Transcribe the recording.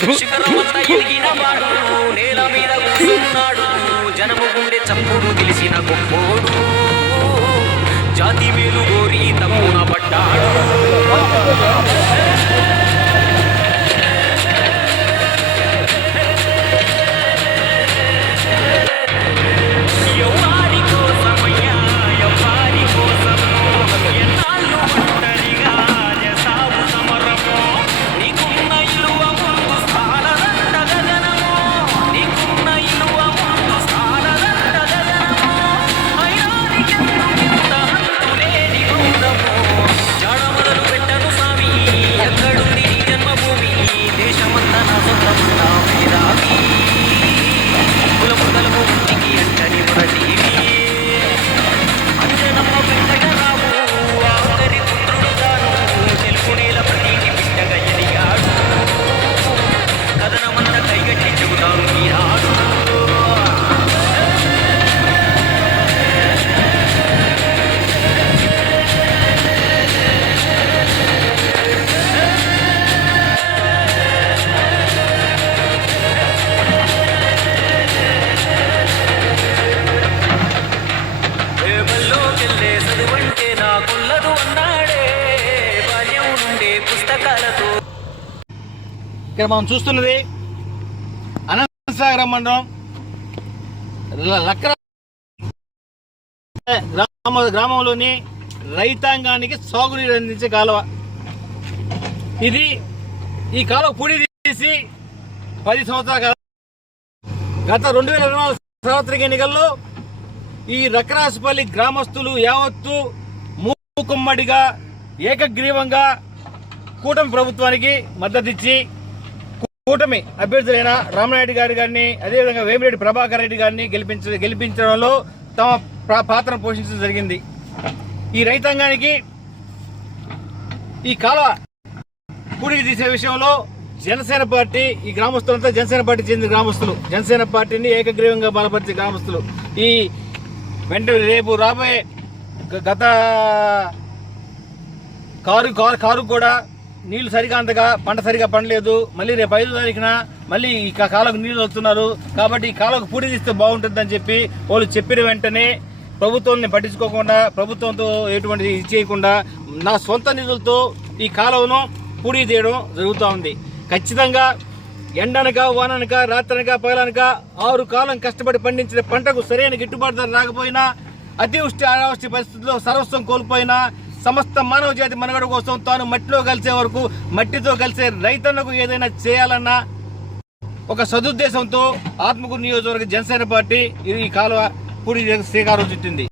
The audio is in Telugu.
శిఖరమంతా ఎదిగిన వాడు నేల మీద కూర్చున్నాడు. జనము గుండె చప్పుడు తెలిసిన గొప్పోడు. జాతి మేలు గోరి తమ్మున పడ్డాడు. ఇక్కడ మనం చూస్తున్నది అనంతసాగరం మండలం. ల- లక్కర గ్రామ గ్రామంలోని రైతాంగానికి సాగునీరు అందించే కాలువ. ఇది ఈ కాలువ పూడి తీసి పది సంవత్సరాల గత రెండు వేల ఇరవై సార్వత్రిక ఎన్నికల్లో ఈ రకరాసుపల్లి గ్రామస్తులు యావత్తు మూకుమ్మడిగా ఏకగ్రీవంగా కూటమి ప్రభుత్వానికి మద్దతిచ్చి కూటమి అభ్యర్థులైన రామనాయుడు గారి గారిని అదేవిధంగా వేమిరెడ్డి ప్రభాకర్ రెడ్డి గారిని గెలిపించ గెలిపించడంలో తమ ప్ర- పాత్రను పోషించడం జరిగింది. ఈ రైతాంగానికి ఈ కాలువ కూడికి తీసే విషయంలో జనసేన పార్టీ ఈ గ్రామస్తులంతా జనసేన పార్టీ చెందిన గ్రామస్తులు. జనసేన పార్టీని ఏకగ్రీవంగా బలపరిచే గ్రామస్తులు. ఈ వెంట రేపు రాబోయే గ- గత కారు కారు కారు కూడా నీళ్ళు సరిగా అందగా పంట సరిగా పండలేదు. మళ్ళీ రేపు ఐదో తారీఖున మళ్ళీ ఈ కాలకు నీళ్ళు వస్తున్నారు కాబట్టి ఈ కాలకు పూడి తీస్తే బాగుంటుందని చెప్పి వాళ్ళు చెప్పిన వెంటనే ప్రభుత్వాన్ని పట్టించుకోకుండా ప్రభుత్వంతో ఎటువంటి ఇది చేయకుండా నా సొంత నిధులతో ఈ కాలువను పూడి తీయడం జరుగుతూ ఉంది. ఖచ్చితంగా ఎండనక వాననక రాత్రనక పగలనక ఆరు కాలం కష్టపడి పండించిన పంటకు సరైన గిట్టుబాటు ధర రాకపోయినా అతివృష్టి అనావృష్టి పరిస్థితుల్లో సర్వస్వం కోల్పోయినా సమస్త మానవ జాతి మనుగడ కోసం తాను మట్టిలో కలిసే వరకు మట్టితో కలిసే రైతన్నకు ఏదైనా చేయాలన్నా ఒక సదుద్దేశంతో ఆత్మకూరు నియోజకవర్గ జనసేన పార్టీ ఈ కాలువ పూడి శ్రీకారం చుట్టింది.